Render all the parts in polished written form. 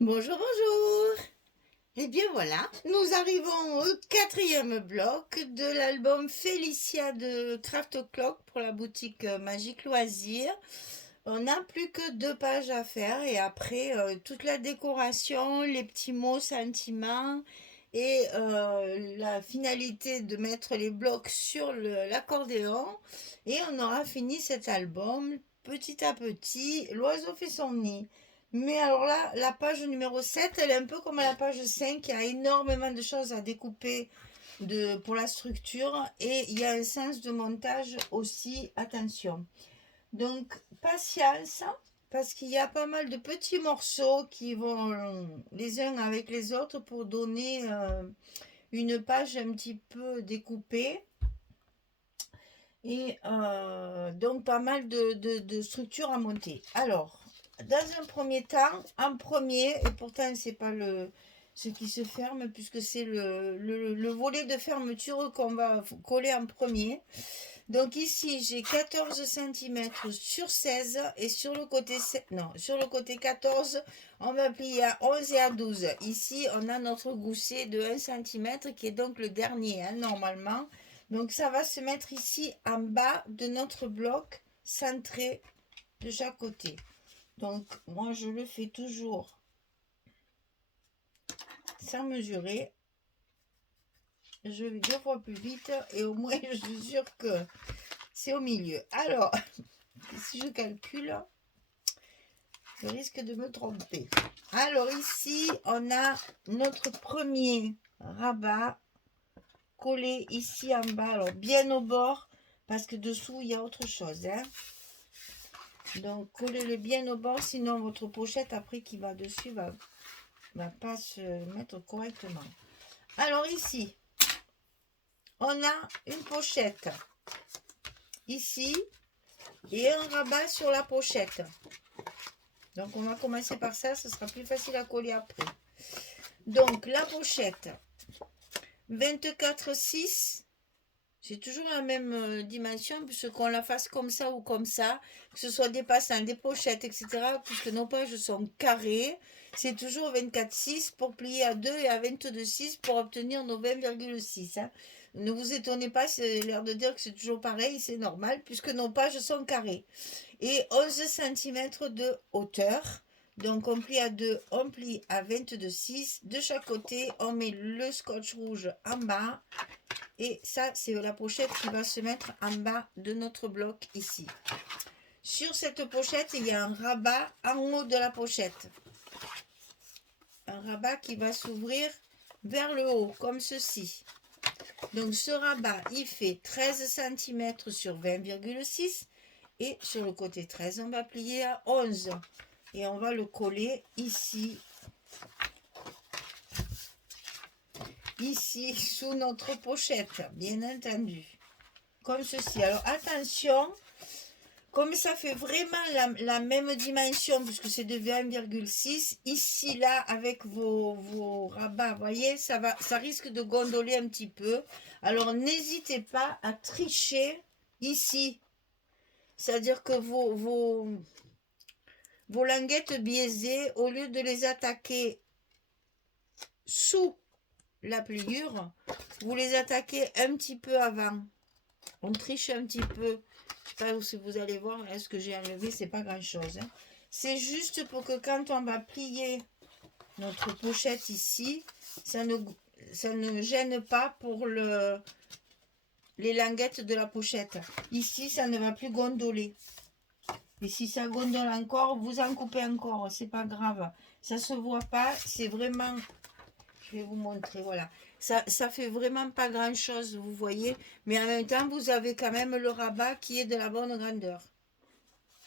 Bonjour, bonjour. Eh bien voilà, nous arrivons au quatrième bloc de l'album Félicia de Craft O'Clock pour la boutique Magique Loisirs. On n'a plus que 2 pages à faire et après toute la décoration, les petits mots, sentiments et la finalité de mettre les blocs sur l'accordéon et on aura fini cet album petit à petit. L'oiseau fait son nid. Mais alors là, la page numéro 7, elle est un peu comme la page 5. Il y a énormément de choses à découper pour la structure et il y a un sens de montage aussi, attention. Donc, patience, parce qu'il y a pas mal de petits morceaux qui vont les uns avec les autres pour donner une page un petit peu découpée. Et donc, pas mal de structures à monter. Alors, dans un premier temps, en premier, et pourtant, c'est pas ce qui se ferme, puisque c'est le volet de fermeture qu'on va coller en premier. Donc ici, j'ai 14 cm sur 16 et sur le côté non, sur le côté 14, on va plier à 11 et à 12. Ici, on a notre gousset de 1 cm qui est donc le dernier, hein, normalement. Donc ça va se mettre ici en bas de notre bloc centré de chaque côté. Donc moi, je le fais toujours sans mesurer. Je vais 2 fois plus vite et au moins je suis sûre que c'est au milieu. Alors, si je calcule, je risque de me tromper. Alors ici, on a notre premier rabat collé ici en bas, alors bien au bord, parce que dessous, il y a autre chose. Hein. Donc, collez-le bien au bord, sinon votre pochette après qui va dessus va pas se mettre correctement. Alors ici, on a une pochette ici et un rabat sur la pochette. Donc on va commencer par ça, ce sera plus facile à coller après. Donc la pochette, 24,6, c'est toujours la même dimension, puisque qu'on la fasse comme ça ou comme ça, que ce soit des passants, des pochettes, etc., puisque nos pages sont carrées, c'est toujours 24,6 pour plier à 2 et à 22,6 pour obtenir nos 20,6. Hein. Ne vous étonnez pas, c'est l'air de dire que c'est toujours pareil, c'est normal, puisque nos pages sont carrées. Et 11 cm de hauteur. Donc on plie à 2, on plie à 22,6. De chaque côté, on met le scotch rouge en bas. Et ça, c'est la pochette qui va se mettre en bas de notre bloc ici. Sur cette pochette, il y a un rabat en haut de la pochette. Un rabat qui va s'ouvrir vers le haut, comme ceci. Donc ce rabat, il fait 13 cm sur 20,6. Et sur le côté 13, on va plier à 11. Et on va le coller ici. Ici, sous notre pochette, bien entendu. Comme ceci. Alors attention, comme ça fait vraiment la même dimension, puisque c'est de 20,6, ici, là, avec vos rabats, vous voyez, ça risque de gondoler un petit peu. Alors n'hésitez pas à tricher ici. C'est-à-dire que vos languettes biaisées, au lieu de les attaquer sous la pliure, vous les attaquez un petit peu avant. On triche un petit peu. Je sais pas si vous allez voir, hein, ce que j'ai enlevé, c'est pas grand chose. Hein. C'est juste pour que quand on va plier notre pochette ici, ça ne gêne pas pour les languettes de la pochette. Ici, ça ne va plus gondoler. Et si ça gondole encore, vous en coupez encore, c'est pas grave. Ça se voit pas, c'est vraiment... Je vais vous montrer, voilà. Ça fait vraiment pas grand chose, vous voyez. Mais en même temps, vous avez quand même le rabat qui est de la bonne grandeur.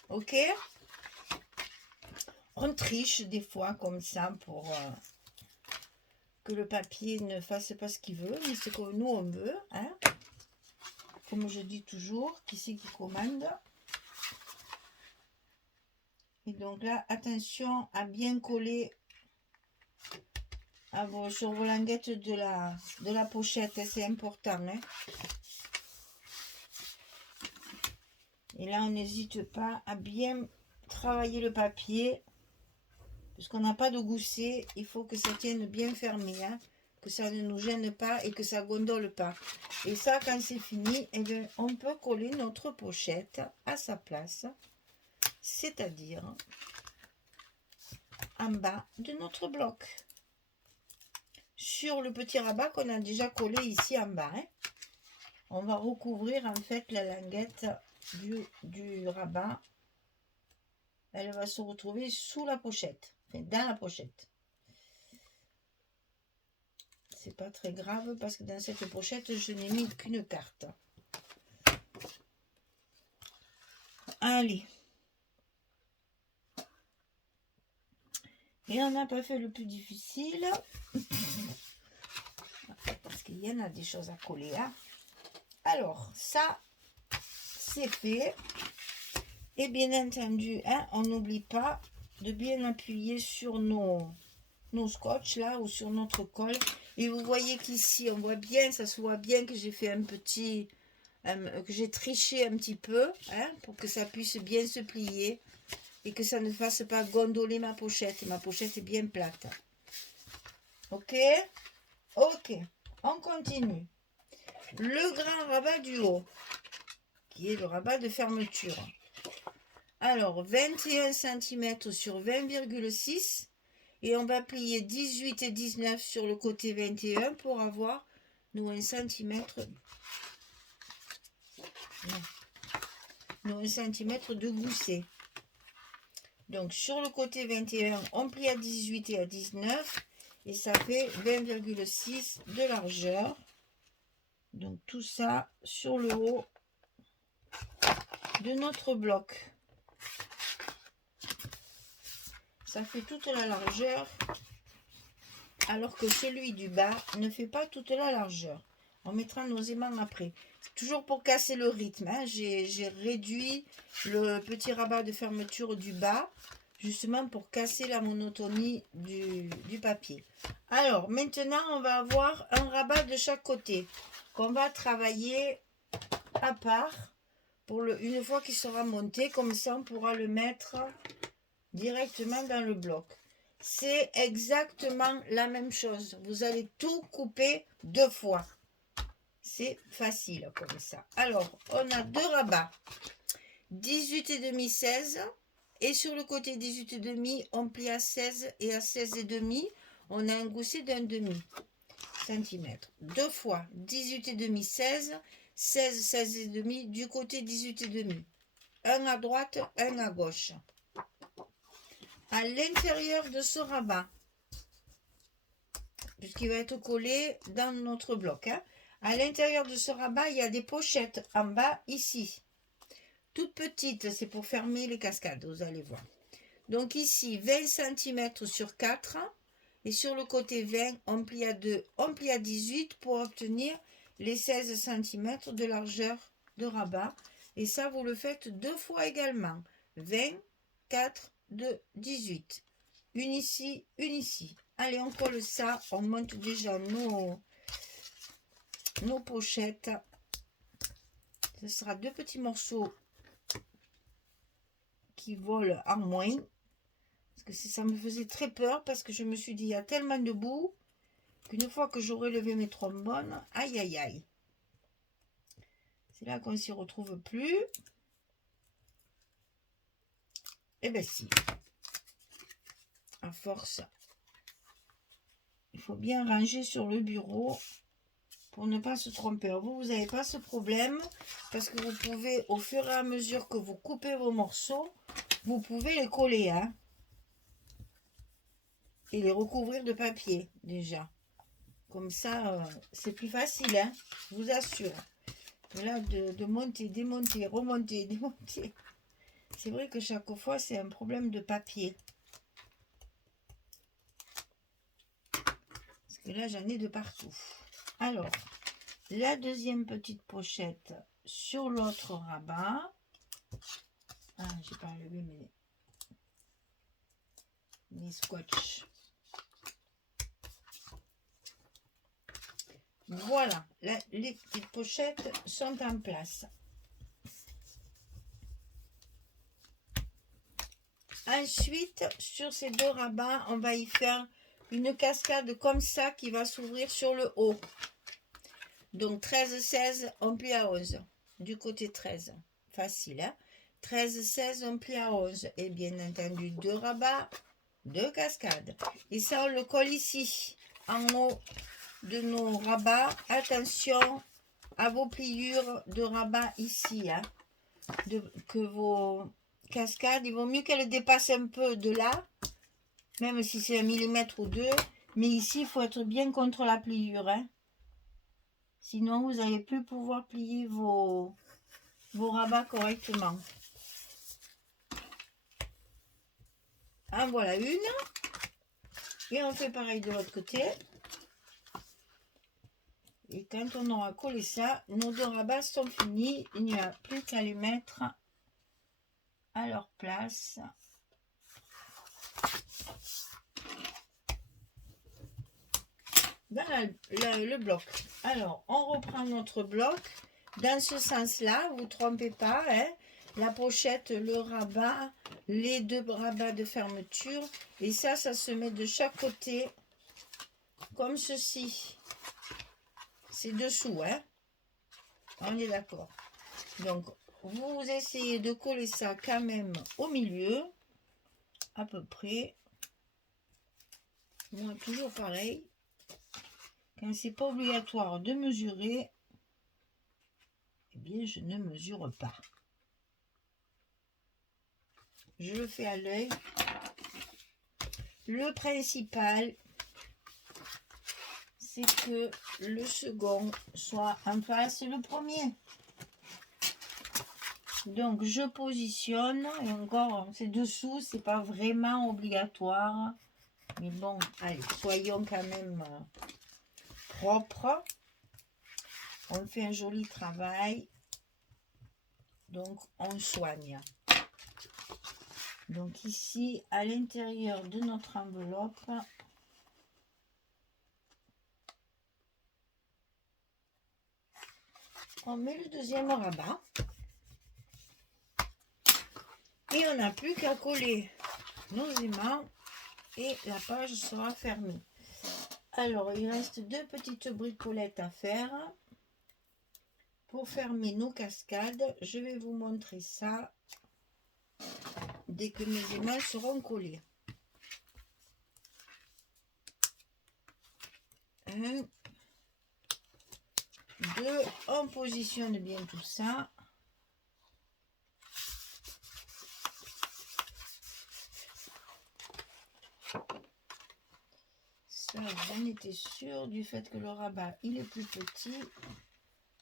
Ok? On triche des fois comme ça pour que le papier ne fasse pas ce qu'il veut. Mais c'est que nous, on veut. Hein? Comme je dis toujours, qui c'est qui commande? Et donc là, attention à bien coller sur vos languettes de la pochette, c'est important. Hein. Et là, on n'hésite pas à bien travailler le papier, puisqu'on n'a pas de gousset, il faut que ça tienne bien fermé, hein, que ça ne nous gêne pas et que ça gondole pas. Et ça, quand c'est fini, eh bien, on peut coller notre pochette à sa place, c'est-à-dire en bas de notre bloc, sur le petit rabat qu'on a déjà collé ici en bas. Hein. On va recouvrir en fait la languette du rabat. Elle va se retrouver sous la pochette, enfin dans la pochette. C'est pas très grave parce que dans cette pochette, je n'ai mis qu'une carte. Allez. Et on n'a pas fait le plus difficile. Parce qu'il y en a des choses à coller. Hein. Alors, ça, c'est fait. Et bien entendu, hein, on n'oublie pas de bien appuyer sur nos scotch là ou sur notre colle. Et vous voyez qu'ici, on voit bien, ça se voit bien que j'ai fait un petit... que j'ai triché un petit peu, hein, pour que ça puisse bien se plier. Et que ça ne fasse pas gondoler ma pochette. Ma pochette est bien plate. Ok? Ok. On continue. Le grand rabat du haut, qui est le rabat de fermeture. Alors, 21 cm sur 20,6. Et on va plier 18 et 19 sur le côté 21 pour avoir nos 1 cm. Nos 1 cm de gousset. Donc, sur le côté 21, on plie à 18 et à 19. Et ça fait 20,6 de largeur. Donc, tout ça sur le haut de notre bloc. Ça fait toute la largeur. Alors que celui du bas ne fait pas toute la largeur. On mettra nos aimants après. Toujours pour casser le rythme. Hein. J'ai réduit le petit rabat de fermeture du bas. Justement pour casser la monotonie du papier. Alors, maintenant, on va avoir un rabat de chaque côté. Qu'on va travailler à part. Une fois qu'il sera monté. Comme ça, on pourra le mettre directement dans le bloc. C'est exactement la même chose. Vous allez tout couper 2 fois. C'est facile comme ça. Alors, on a 2 rabats. 18,5, 16. Et sur le côté 18,5, on plie à 16 et à 16,5, on a un gousset d'un demi centimètre. 2 fois 18,5, 16. 16, 16,5 du côté 18,5. Un à droite, un à gauche. À l'intérieur de ce rabat, puisqu'il va être collé dans notre bloc. Hein. À l'intérieur de ce rabat, il y a des pochettes en bas, ici. Toutes petites, c'est pour fermer les cascades, vous allez voir. Donc ici, 20 cm sur 4. Et sur le côté 20, on plie à 2, on plie à 18 pour obtenir les 16 cm de largeur de rabat. Et ça, vous le faites 2 fois également. 20, 4, 2, 18. Une ici, une ici. Allez, on colle ça. On monte déjà nos pochettes. Ce sera 2 petits morceaux qui volent en moins. Parce que ça me faisait très peur. Parce que je me suis dit, il y a tellement de boue qu'une fois que j'aurai levé mes trombones, aïe, aïe, aïe. C'est là qu'on ne s'y retrouve plus. Eh bien si. À force. Il faut bien ranger sur le bureau pour ne pas se tromper. Vous n'avez pas ce problème parce que vous pouvez, au fur et à mesure que vous coupez vos morceaux, vous pouvez les coller. Hein, et les recouvrir de papier déjà. Comme ça, c'est plus facile. Hein, je vous assure. Là, de monter, démonter, remonter, démonter. C'est vrai que chaque fois, c'est un problème de papier. Parce que là, j'en ai de partout. Alors, la deuxième petite pochette sur l'autre rabat. Ah, j'ai pas enlevé mes scotch. Voilà, les petites pochettes sont en place. Ensuite, sur ces deux rabats, on va y faire une cascade comme ça qui va s'ouvrir sur le haut. Donc 13, 16, on plie à 11. Du côté 13. Facile, hein? 13, 16, on plie à 11. Et bien entendu, deux rabats, deux cascades. Et ça, on le colle ici, en haut de nos rabats. Attention à vos pliures de rabat ici, hein? Que vos cascades, il vaut mieux qu'elles dépassent un peu de là, même si c'est 1 millimètre ou 2. Mais ici, il faut être bien contre la pliure, hein? Sinon, vous n'allez plus pouvoir plier vos rabats correctement. En voilà une. Et on fait pareil de l'autre côté. Et quand on aura collé ça, nos deux rabats sont finis. Il n'y a plus qu'à les mettre à leur place. Dans le bloc. Alors, on reprend notre bloc. Dans ce sens-là, vous ne trompez pas, hein, la pochette, le rabat, les deux rabats de fermeture. Et ça se met de chaque côté, comme ceci. C'est dessous, hein. On est d'accord. Donc, vous essayez de coller ça quand même au milieu, à peu près. Moi, toujours pareil. Quand c'est pas obligatoire de mesurer, eh bien, je ne mesure pas. Je le fais à l'œil. Le principal, c'est que le second soit en face le premier. Donc, je positionne. Et encore, c'est dessous, c'est pas vraiment obligatoire. Mais bon, allez, soyons quand même propres. On fait un joli travail. Donc, on soigne. Donc ici, à l'intérieur de notre enveloppe, on met le deuxième rabat. Et on n'a plus qu'à coller nos aimants et la page sera fermée. Alors, il reste deux petites bricolettes à faire pour fermer nos cascades. Je vais vous montrer ça dès que mes aimants seront collés. 1, 2, on positionne bien tout ça. Ça, j'en étais sûre du fait que le rabat il est plus petit.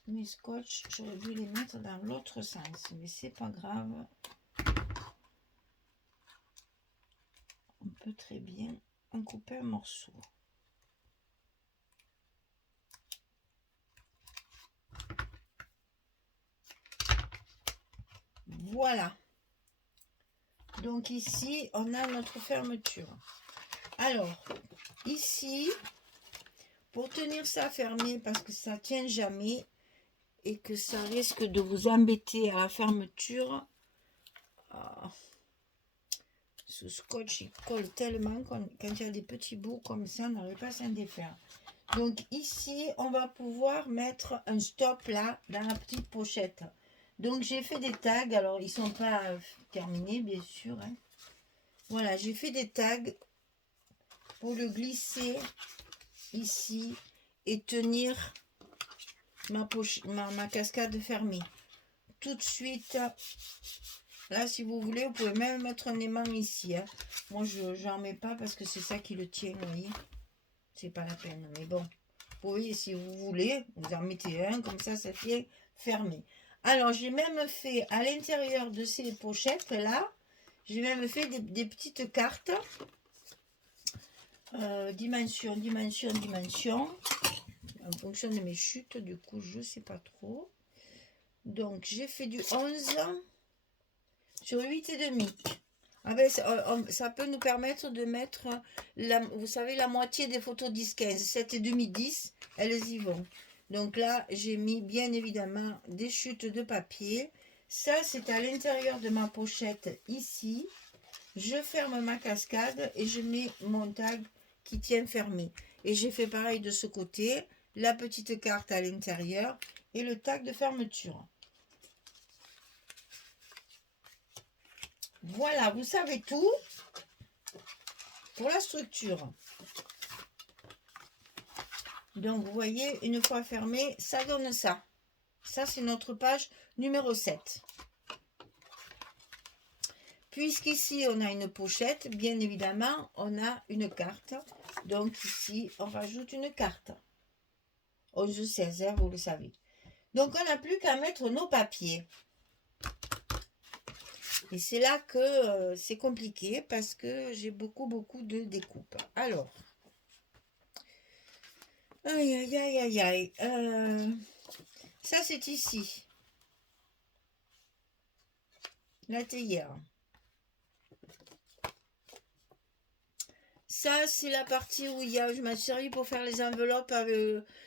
Mes scotch, j'aurais dû les mettre dans l'autre sens, mais c'est pas grave. On peut très bien en couper un morceau. Voilà. Donc ici, on a notre fermeture. Alors, ici, pour tenir ça fermé, parce que ça tient jamais et que ça risque de vous embêter à la fermeture, ce scotch il colle tellement quand il y a des petits bouts comme ça, on n'arrive pas à s'en défaire. Donc ici, on va pouvoir mettre un stop là dans la petite pochette. Donc j'ai fait des tags, alors ils sont pas terminés bien sûr, hein. Voilà, j'ai fait des tags pour le glisser ici et tenir ma cascade fermée. Tout de suite, là si vous voulez, vous pouvez même mettre un aimant ici, hein. Moi je n'en mets pas parce que c'est ça qui le tient, vous voyez. C'est pas la peine, mais bon, vous pouvez si vous voulez, vous en mettez un, comme ça tient fermé. Alors j'ai même fait à l'intérieur de ces pochettes là, j'ai même fait des petites cartes. Dimension, dimension, dimension. En fonction de mes chutes, du coup, je sais pas trop. Donc, j'ai fait du 11 sur 8,5. Ah ben, ça peut nous permettre de mettre, vous savez, la moitié des photos 10-15. 7,5, 10, elles y vont. Donc là, j'ai mis bien évidemment des chutes de papier. Ça, c'est à l'intérieur de ma pochette ici. je ferme ma cascade et je mets mon tag qui tient fermé. Et j'ai fait pareil de ce côté, la petite carte à l'intérieur et le tag de fermeture. Voilà, vous savez tout pour la structure. Donc, vous voyez, une fois fermé, ça donne ça. Ça, c'est notre page numéro 7. Puisqu'ici, on a une pochette, bien évidemment, on a une carte. Donc, ici, on rajoute une carte. 11-16, hein, vous le savez. Donc, on n'a plus qu'à mettre nos papiers. Et c'est là que c'est compliqué parce que j'ai beaucoup de découpes. Alors, aïe, aïe, aïe, aïe, aïe. Ça, c'est ici. La théière. Ça, c'est la partie où il y a, je m'en suis servi pour faire les enveloppes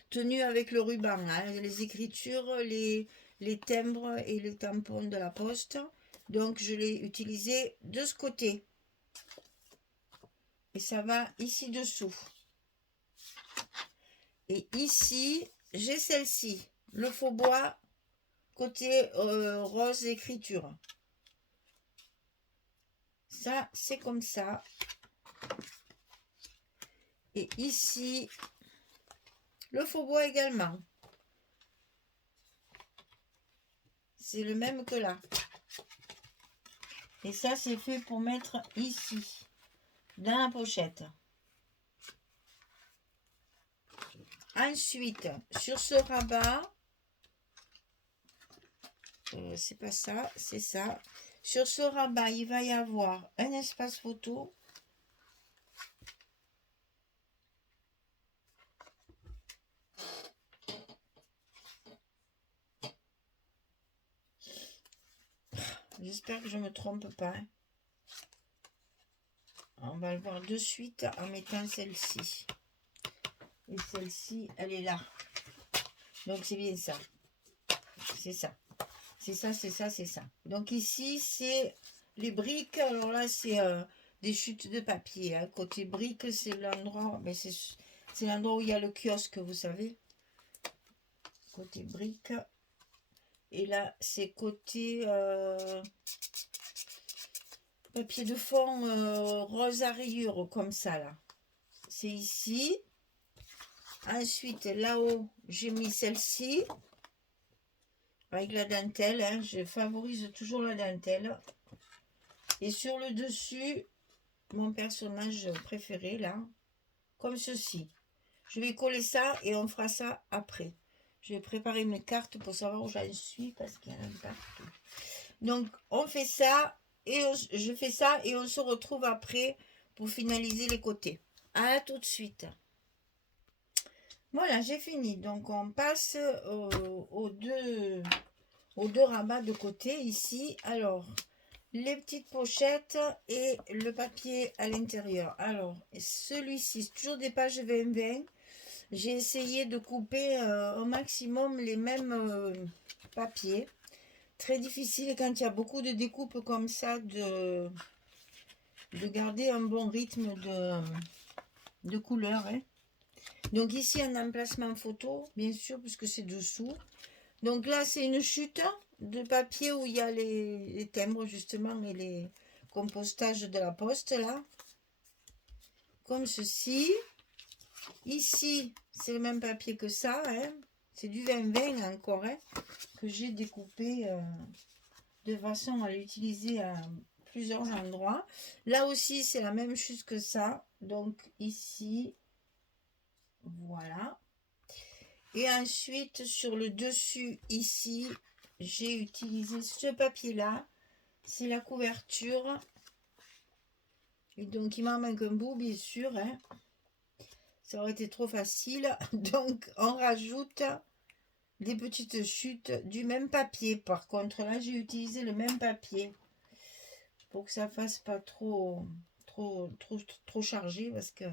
tenues avec le ruban. Hein, les écritures, les timbres et les tampons de la poste. Donc, je l'ai utilisé de ce côté. Et ça va ici dessous. Et ici, j'ai celle-ci. Le faux bois, côté rose écriture. Ça, c'est comme ça. Et ici, le faux bois également. C'est le même que là. Et ça, c'est fait pour mettre ici, dans la pochette. Ensuite, sur ce rabat, c'est pas ça, c'est ça. Sur ce rabat, il va y avoir un espace photo. J'espère que je ne me trompe pas. On va le voir de suite en mettant celle-ci. Et celle-ci, elle est là. Donc, c'est bien ça. C'est ça. C'est ça, c'est ça, c'est ça. Donc, ici, c'est les briques. Alors là, c'est des chutes de papier. Hein. Côté briques, c'est l'endroit... Mais c'est l'endroit où il y a le kiosque, vous savez. Côté briques. Et là, c'est côté papier de fond rose à rayures, comme ça, là. C'est ici. Ensuite, là-haut, j'ai mis celle-ci. Avec la dentelle, hein. Je favorise toujours la dentelle. Et sur le dessus, mon personnage préféré, là, comme ceci. Je vais coller ça et on fera ça après. Je vais préparer mes cartes pour savoir où j'en suis parce qu'il y en a partout. Donc, on fait ça et je fais ça et on se retrouve après pour finaliser les côtés. À tout de suite. Voilà, j'ai fini. Donc, on passe aux deux rabats de côté ici. Alors, les petites pochettes et le papier à l'intérieur. Alors, celui-ci, c'est toujours des pages 20-20. J'ai essayé de couper au maximum les mêmes papiers. Très difficile quand il y a beaucoup de découpes comme ça de garder un bon rythme de couleur. Hein. Donc ici, un emplacement photo, bien sûr, puisque c'est dessous. Donc là, c'est une chute de papier où il y a les timbres, justement, et les compostages de la poste, là. Comme ceci. Ici, c'est le même papier que ça, hein. C'est du 20-20 encore, hein, que j'ai découpé de façon à l'utiliser à plusieurs endroits. Là aussi, c'est la même chose que ça. Donc ici, voilà. Et ensuite, sur le dessus, ici, j'ai utilisé ce papier-là. C'est la couverture. Et donc, il m'en manque un bout, bien sûr, hein. Ça aurait été trop facile. Donc, on rajoute des petites chutes du même papier. Par contre, là, j'ai utilisé le même papier pour que ça fasse pas trop chargé parce que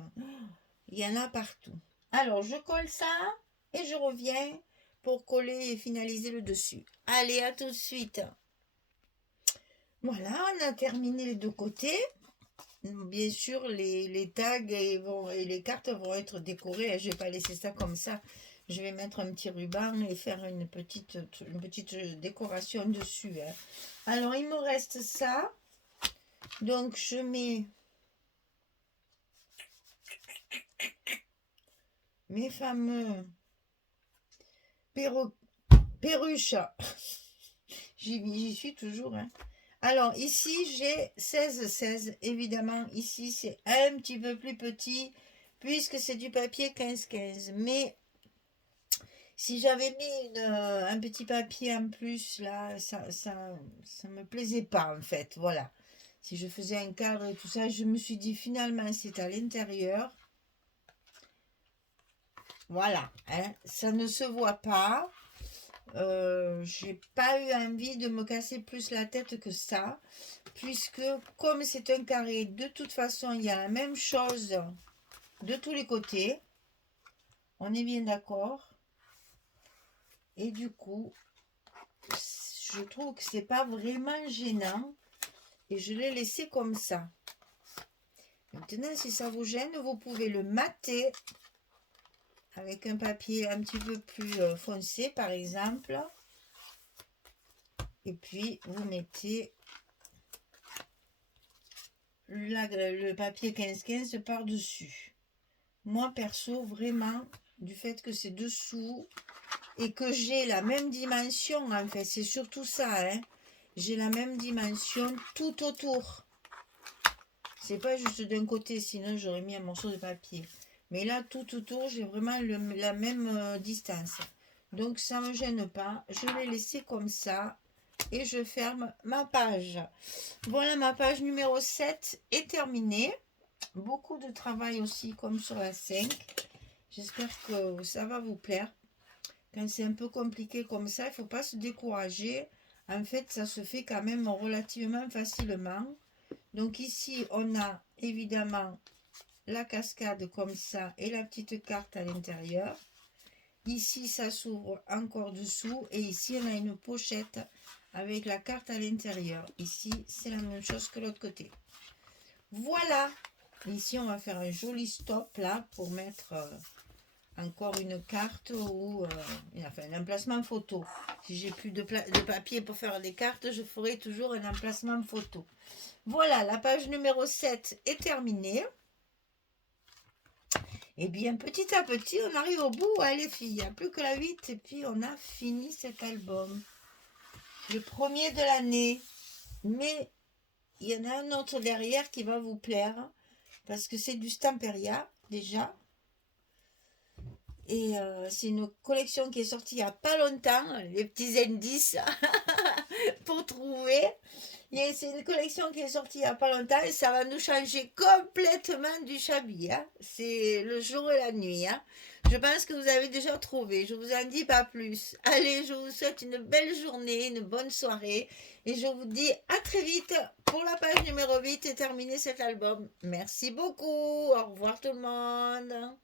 il y en a partout. Alors, je colle ça et je reviens pour coller et finaliser le dessus. Allez, à tout de suite. Voilà, on a terminé les deux côtés. bien sûr, les tags et les cartes vont être décorées. Je vais pas laisser ça comme ça. Je vais mettre un petit ruban et faire une petite décoration dessus, hein. Alors, il me reste ça. Donc, je mets mes fameux perruches. J'y suis toujours, hein. Alors, ici, j'ai 16-16. Évidemment, ici, c'est un petit peu plus petit, puisque c'est du papier 15-15. Mais si j'avais mis un petit papier en plus, là, ça me plaisait pas, en fait. Voilà. Si je faisais un cadre et tout ça, je me suis dit, finalement, c'est à l'intérieur. Voilà, hein, ça ne se voit pas. J'ai pas eu envie de me casser plus la tête que ça, puisque comme c'est un carré, de toute façon, il y a la même chose de tous les côtés. On est bien d'accord. Et du coup, je trouve que c'est pas vraiment gênant. Et je l'ai laissé comme ça. Maintenant, si ça vous gêne, vous pouvez le mater avec un papier un petit peu plus foncé, par exemple. Et puis, vous mettez le papier 15-15 par-dessus. Moi, perso, vraiment, du fait que c'est dessous et que j'ai la même dimension, en fait, c'est surtout ça, hein. J'ai la même dimension tout autour. C'est pas juste d'un côté, sinon j'aurais mis un morceau de papier. Mais là, tout autour, j'ai vraiment la même distance. Donc, ça ne me gêne pas. Je l'ai laissé comme ça. Et je ferme ma page. Voilà, ma page numéro 7 est terminée. Beaucoup de travail aussi, comme sur la 5. J'espère que ça va vous plaire. Quand c'est un peu compliqué comme ça, il ne faut pas se décourager. En fait, ça se fait quand même relativement facilement. Donc ici, on a évidemment la cascade comme ça et la petite carte à l'intérieur. Ici, ça s'ouvre encore dessous. Et ici, on a une pochette avec la carte à l'intérieur. Ici, c'est la même chose que l'autre côté. Voilà. Ici, on va faire un joli stop là pour mettre encore une carte ou enfin, un emplacement photo. Si j'ai plus de papier pour faire des cartes, je ferai toujours un emplacement photo. Voilà, la page numéro 7 est terminée. Et bien, petit à petit, on arrive au bout, hein, les filles. Il n'y a plus que la 8 et puis on a fini cet album. Le premier de l'année. Mais il y en a un autre derrière qui va vous plaire. Parce que c'est du Stamperia, déjà. Et c'est une collection qui est sortie il n'y a pas longtemps. Les petits indices pour trouver. C'est une collection qui est sortie il n'y a pas longtemps et ça va nous changer complètement du Chablis, hein. C'est le jour et la nuit, hein. Je pense que vous avez déjà trouvé. Je vous en dis pas plus. Allez, je vous souhaite une belle journée, une bonne soirée. Et je vous dis à très vite pour la page numéro 8 et terminer cet album. Merci beaucoup. Au revoir tout le monde.